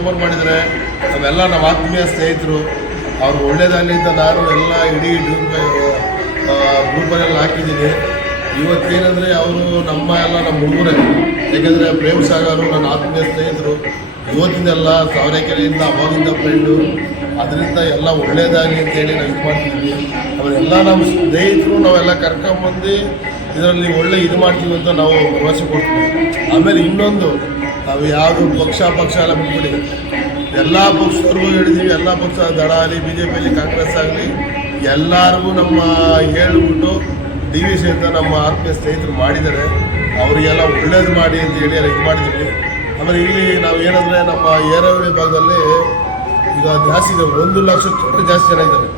Open ಮಾಡಿದರೆ ನಾವೆಲ್ಲ ನಮ್ಮ ಆತ್ಮೀಯ ಸ್ನೇಹಿತರು ಅವರು ಒಳ್ಳೇದಾಗಲಿ ಅಂತ ನಾನು ಎಲ್ಲ ಇಡೀ ಗ್ರೂಪಲ್ಲೆಲ್ಲ ಹಾಕಿದ್ದೀನಿ. ಇವತ್ತೇನೆಂದರೆ ಅವರು ನಮ್ಮ ಹುಡುಗರೇ, ಯಾಕೆಂದರೆ ಪ್ರೇಮ್ ಸಾಗರು ನನ್ನ ಆತ್ಮೀಯ ಸ್ನೇಹಿತರು, ಇವತ್ತಿಂದೆಲ್ಲ ತಾವರೆಕೆರೆಯಿಂದ ಅವಾಗಿಂದ ಫ್ರೆಂಡು, ಅದರಿಂದ ಎಲ್ಲ ಒಳ್ಳೇದಾಗಲಿ ಅಂತೇಳಿ ನಾವು ಇದು ಮಾಡ್ತಿದ್ವಿ. ಅವರೆಲ್ಲ ನಮ್ಮ ಸ್ನೇಹಿತರು ನಾವೆಲ್ಲ ಕರ್ಕೊಂಬಂದು ಇದರಲ್ಲಿ ಒಳ್ಳೆ ಇದು ಮಾಡ್ತೀವಿ ಅಂತ ನಾವು ಭರವಸೆ ಕೊಡ್ತೀವಿ. ಆಮೇಲೆ ಇನ್ನೊಂದು, ನಾವು ಯಾವುದು ಪಕ್ಷ ಎಲ್ಲ ಬಿಟ್ಬಿಡಿ, ಎಲ್ಲ ಪಕ್ಷದವ್ರಿಗೂ ಹೇಳಿದ್ದೀವಿ. ಎಲ್ಲ ಪಕ್ಷ ದಳ ಆಗಲಿ, BJP ಕಾಂಗ್ರೆಸ್ ಆಗಲಿ, ಎಲ್ಲರಿಗೂ ನಮ್ಮ ಹೇಳ್ಬಿಟ್ಟು DVC ಅಂತ ನಮ್ಮ ಆತ್ಮೀಯ ಸ್ನೇಹಿತರು ಮಾಡಿದ್ದಾರೆ. ಅವರಿಗೆಲ್ಲ ಒಳ್ಳೇದು ಮಾಡಿ ಅಂತ ಹೇಳಿ ಎಲ್ಲ ಇದು ಮಾಡಿದ್ದೀವಿ. ಆಮೇಲೆ ಇಲ್ಲಿ ನಾವು ಏನಂದರೆ ನಮ್ಮ ಏರವಳ್ಳಿ ಭಾಗದಲ್ಲಿ ಈಗ ಜಾಸ್ತಿ ಇದೆ, 1 ಲಕ್ಷಕ್ಕಿಂತ ಜಾಸ್ತಿ ಜನ ಇದ್ದಾರೆ.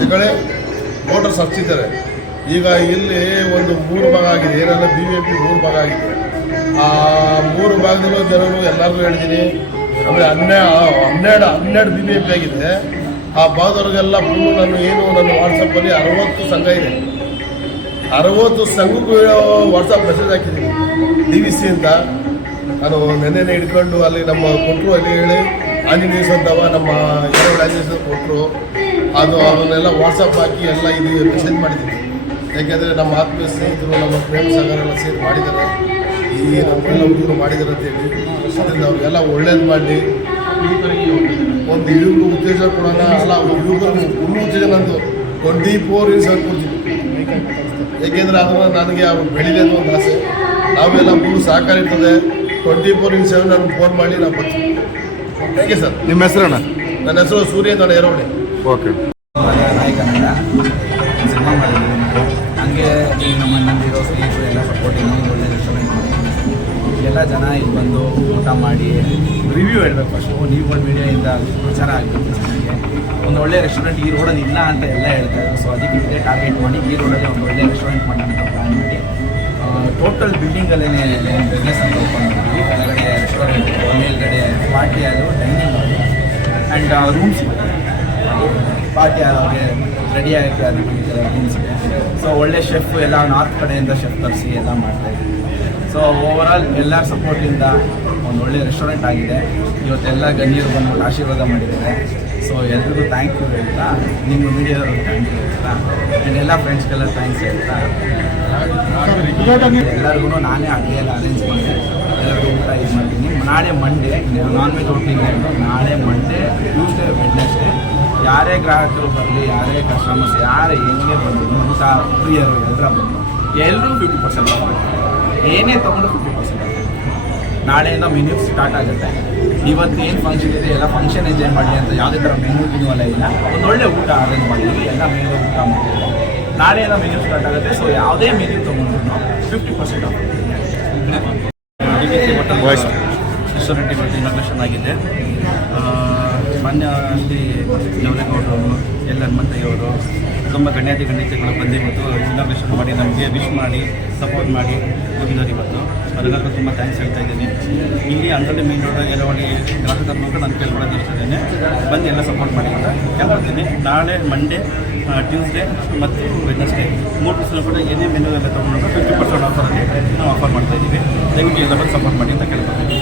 ಯಾಕಂದರೆ ವೋಟರ್ಸ್ ಹಚ್ಚಿದ್ದಾರೆ. ಈಗ ಇಲ್ಲಿ ಒಂದು 3 ಭಾಗ ಆಗಿದೆ, ಏನೆಲ್ಲ BJP 3 ಭಾಗ ಆಗಿದೆ. ಆ 3 ಭಾಗದಲ್ಲೂ ಜನರು ಎಲ್ಲರಿಗೂ ಹೇಳಿದ್ದೀನಿ. ಆಮೇಲೆ 12 BJP ಆಗಿದೆ. ಆ ಭಾಗದವ್ರಿಗೆಲ್ಲ ಫುಲ್ಲು ನನ್ನ ವಾಟ್ಸಪ್ಪಲ್ಲಿ 60 ಸಂಘ ಇದೆ. 60 ಸಂಘಕ್ಕೂ ವಾಟ್ಸಪ್ ಮೆಸೇಜ್ ಹಾಕಿದ್ದೀನಿ DVC ಅಂತ. ನಾನು ನೆನ್ನೆ ಹಿಡ್ಕೊಂಡು ಅಲ್ಲಿ ನಮ್ಮ ಕೊಟ್ಟರು, ಅಲ್ಲಿ ಹೇಳಿ ಆಂಜನೇಯ ಅಂತವ ನಮ್ಮ ಏರವಳ್ಳಿ ಆಂಜನೇಯ ಕೊಟ್ಟರು. ಅದನ್ನೆಲ್ಲ ವಾಟ್ಸಪ್ ಹಾಕಿ ಎಲ್ಲ ಇದು ಮೆಸೇಜ್ ಮಾಡಿದ್ದೀನಿ. ಯಾಕೆಂದರೆ ನಮ್ಮ ಆತ್ಮೀಯ ಸ್ನೇಹಿತರು, ನಮ್ಮ ಪ್ರೇಮ ಸಾಗರೆಲ್ಲ ಸೇರಿ ಮಾಡಿದ್ದಾರೆ, ಈ ನಮ್ಮೆಲ್ಲ ಹುಡುಗರು ಮಾಡಿದ್ದಾರೆ ಅಂತೇಳಿ. ಅದರಿಂದ ಅವ್ರಿಗೆಲ್ಲ ಒಳ್ಳೇದು ಮಾಡಿ ಒಂದು ಯುವಕರು ಉತ್ತೇಜನ ಕೊಡೋಣ. ಅಲ್ಲ, ಯುವಕರು ಫುಲ್ ಉತ್ತೇಜನ ಅಂದು 24/7 ಕೊಡ್ತೀವಿ. ಏಕೆಂದರೆ ಅದನ್ನು ನನಗೆ ಅವ್ರು ಬೆಳೀಲಿ ಅನ್ನೋ ಒಂದು ಆಸೆ. ನಾವೆಲ್ಲ ಫುಲ್ ಸಹಕಾರ ಇರ್ತದೆ. 24/7 ನನಗೆ ಫೋನ್ ಮಾಡಿ ನಾವು ಬರ್ತೀವಿ. ಹೇಗೆ ಸರ್ ನಿಮ್ಮ ಹೆಸರಣ್ಣ? ನನ್ನ ಹೆಸರು ಸೂರ್ಯ ಅಂತ, ಏರವಳ್ಳಿ. ಓಕೆ. ನಾಯಕನಲ್ಲ ಸಿನಿಮಾ ಮಾಡಿದ್ದೀವಿ. ಹಂಗೆ ಈಗ ನಮ್ಮಲ್ಲಿರೋ ಸ್ನೇಹಿತರು ಎಲ್ಲ ಸಪೋರ್ಟಿಂಗ್ ಒಳ್ಳೆ ರೆಸ್ಟೋರೆಂಟ್ ಮಾಡಿದ್ದೀವಿ. ಎಲ್ಲ ಜನ ಇಲ್ಲಿ ಬಂದು ಊಟ ಮಾಡಿ ರಿವ್ಯೂ ಹೇಳಬೇಕು. ಫಸ್ಟು ನೀವುಗಳು ಮೀಡಿಯಾಯಿಂದ ಪ್ರಚಾರ ಆಗಬೇಕು ಚೆನ್ನಾಗಿ. ಒಂದು ಒಳ್ಳೆ ರೆಸ್ಟೋರೆಂಟ್ ಈ ರೋಡಲ್ಲಿ ಇಲ್ಲ ಅಂತ ಎಲ್ಲ ಹೇಳ್ತಾರೆ. ಸೊ ಅದಕ್ಕೆ ಇದೇ ಟಾರ್ಗೆಟ್ ಮಾಡಿ ಈ ರೋಡಲ್ಲಿ ಒಂದು ಒಳ್ಳೆ ರೆಸ್ಟೋರೆಂಟ್ ಮಾಡೋಣ ಅಂತ ಪ್ಲ್ಯಾನ್ ಮಾಡಿ ಟೋಟಲ್ ಬಿಲ್ಡಿಂಗಲ್ಲೇ ಬಿಸ್ನೆಸ್ ಅಂತ ಓಪನ್ ಮಾಡಿದ್ವಿ. ಕೆಳಗಡೆ ರೆಸ್ಟೋರೆಂಟ್, ಮೇಲ್ಗಡೆ party hall, dining hall and rooms, party ಹಾಲವ್ರಿಗೆ ರೆಡಿ ಆಗುತ್ತೆ. ಅದಕ್ಕೆ ರೂಮ್ಸ್ ಇದೆ. ಸೊ ಒಳ್ಳೆ ಶೆಫ್ ಎಲ್ಲ ನಾರ್ತ್ ಕಡೆಯಿಂದ ಶೆಫ್ ತರಿಸಿ ಎಲ್ಲ ಮಾಡ್ತಾಯಿದ್ದೀವಿ. ಸೊ ಓವರಾಲ್ ಎಲ್ಲರ ಸಪೋರ್ಟಿಂದ ಒಂದು ಒಳ್ಳೆ ರೆಸ್ಟೋರೆಂಟ್ ಆಗಿದೆ. ಇವತ್ತೆಲ್ಲ ಗಣ್ಯರು ಬಂದ್ಬಿಟ್ಟು ಆಶೀರ್ವಾದ ಮಾಡಿದ್ದಾರೆ. ಸೊ ಎಲ್ರಿಗೂ ಥ್ಯಾಂಕ್ ಯು ಹೇಳ್ತಾ, ನಿಮ್ಮ ಮೀಡಿಯಾದವ್ರಿಗೆ ಥ್ಯಾಂಕ್ ಯು ಹೇಳ್ತಾ, ಆ್ಯಂಡ್ ಎಲ್ಲ ಫ್ರೆಂಡ್ಸ್ಗೆಲ್ಲ ಥ್ಯಾಂಕ್ಸ್ ಹೇಳ್ತಾ, ಎಲ್ಲರಿಗೂ ನಾನೇ ಅಡುಗೆ ಎಲ್ಲ ಅರೇಂಜ್ ಮಾಡಿ ಎಲ್ಲರಿಗೂ ಊಟ ಇದು ಮಾಡ್ತೀನಿ. ನಾಳೆ ಮಂಡೇ ನಾನ್ ವೆಜ್ ಓಪನಿಂಗ್ ಆಯಿತು. ನಾಳೆ ಮಂಡೇ, ಟ್ಯೂಸ್ಡೇ, ವೆಡ್ನೆಸ್ಡೇ ಯಾರೇ ಗ್ರಾಹಕರು ಬರಲಿ, ಯಾರೇ ಕಸ್ಟಮರ್ಸ್ ಯಾರೇ ಹೆಂಗೆ ಬಂದರು, ಊಟ ಪ್ರಿಯರು ಎಲ್ಲರ ಬಂದು ಎಲ್ಲರೂ 50% ಆಗಬೇಕು. ಏನೇ ತೊಗೊಂಡು 50% ಆಗುತ್ತೆ. ನಾಳೆಯಿಂದ ಮೆನ್ಯೂ ಸ್ಟಾರ್ಟ್ ಆಗುತ್ತೆ. ಇವತ್ತು ಏನು ಫಂಕ್ಷನ್ ಇದೆ ಎಲ್ಲ ಫಂಕ್ಷನ್ ಎಂಜಾಯ್ ಮಾಡಲಿ ಅಂತ ಯಾವುದೇ ಥರ ಮೆನ್ಯೂ ಎಲ್ಲ ಇಲ್ಲ. ಒಂದು ಒಳ್ಳೆ ಊಟ ಅರೇಂಜ್ ಮಾಡಿದ್ವಿ. ಎಲ್ಲ ಮೇಲೆ ಊಟ ಮಾಡ್ತೀವಿ. ನಾಳೆಯಿಂದ ಮೆನ್ಯೂ ಸ್ಟಾರ್ಟ್ ಆಗುತ್ತೆ. ಸೊ ಯಾವುದೇ ಮೆನ್ಯೂ ತೊಗೊಂಡ್ರು 50% ಆಗುತ್ತೆ. ರೆಸ್ಟೋರೆಂಟ್ ಇವತ್ತು ಇನಾಗ್ರೇಷನ್ ಆಗಿದೆ. ಮಾನ್ಯ ಅಲ್ಲಿ ಜವರೇಗೌಡರು, ಎಲ್ ಹನುಮಂತಯ್ಯವರು, ತುಂಬ ಗಣ್ಯಾತಿಗಳು ಬಂದು ಇವತ್ತು ಇನಾಗ್ರೇಷನ್ ಮಾಡಿ ನಮಗೆ ವಿಶ್ ಮಾಡಿ ಸಪೋರ್ಟ್ ಮಾಡಿ ಹೋಗಿದ್ದಾರೆ. ಇವತ್ತು ಅದಕ್ಕಾಗಿ ತುಂಬ ಥ್ಯಾಂಕ್ಸ್ ಹೇಳ್ತಾ ಇದ್ದೀನಿ. ಇಲ್ಲಿ ಅಂಗಡಿ ಮೇನ್ ರೋಡ್ ಏರವಳ್ಳಿ ಗ್ರಾಹಕರ ಮೂಲಕ ನಾನು ಕೇಳ್ಕೊಳ್ಳೋದು ಇರ್ತೇನೆ, ಬಂದು ಎಲ್ಲ ಸಪೋರ್ಟ್ ಮಾಡಿ ಅಂತ ಕೇಳ್ಕೊಳ್ತೀನಿ. ನಾಳೆ ಮಂಡೇ, ಟ್ಯೂಸ್ಡೇ ಮತ್ತು ವೆಡ್ನೆಸ್ಡೇ 3 ದಿವಸ ಕೂಡ ಏನೇ ಮೆನು ಎಲ್ಲ ತೊಗೊಂಡು 50% ಆಫರಲ್ಲಿ ನಾವು ಆಫರ್ ಮಾಡ್ತಾಯಿದ್ದೀವಿ. ದಯವಿಟ್ಟು ಎಲ್ಲ ಬಂದು ಸಪೋರ್ಟ್ ಮಾಡಿ ಅಂತ ಕೇಳ್ಕೊಳ್ತೀನಿ.